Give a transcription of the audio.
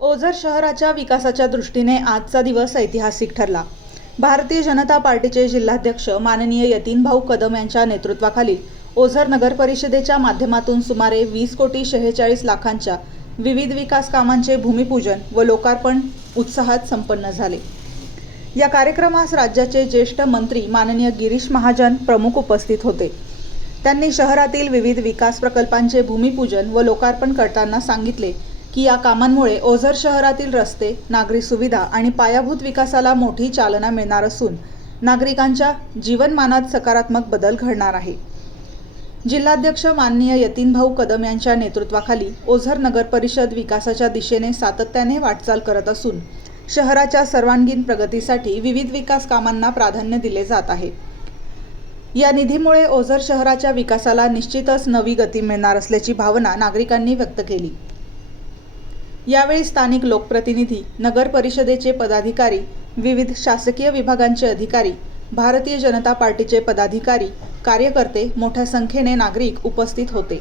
ओझर शहराच्या विकासाच्या दृष्टीने आजचा दिवस ऐतिहासिक ठरला। भारतीय जनता पार्टीचे जिल्हाध्यक्ष माननीय यतीनभाऊ कदम यांच्या नेतृत्वाखाली ओझर नगर परिषदेच्या माध्यमातून सुमारे 20,46 लाखांच्या विविध विकास कामांचे भूमिपूजन व लोकार्पण उत्साहात संपन्न झाले। या कार्यक्रमास राज्याचे ज्येष्ठ मंत्री माननीय गिरीश महाजन प्रमुख उपस्थित होते। त्यांनी शहरातील विविध विकास प्रकल्पांचे भूमिपूजन व लोकार्पण करताना सांगितले की या कामांमुळे ओझर शहरातील रस्ते, नागरी सुविधा आणि पायाभूत विकासाला मोठी चालना मिळणार असून नागरिकांच्या जीवनमानात सकारात्मक बदल घडणार आहे। जिल्हाध्यक्ष माननीय यतीनभाऊ कदम यांच्या नेतृत्वाखाली ओझर नगर परिषद विकासाच्या दिशेने सातत्याने वाटचाल करत असून शहराच्या सर्वांगीण प्रगतीसाठी विविध विकास कामांना प्राधान्य दिले जात आहे। या निधीमुळे ओझर शहराच्या विकासाला निश्चितच नवी गती मिळणार असल्याची भावना नागरिकांनी व्यक्त केली। यावेळी स्थानिक लोकप्रतिनिधी, नगर परिषदेचे पदाधिकारी, विविध शासकीय विभागांचे अधिकारी, भारतीय जनता पार्टीचे पदाधिकारी, कार्यकर्ते, मोठ्या संख्येने नागरिक उपस्थित होते।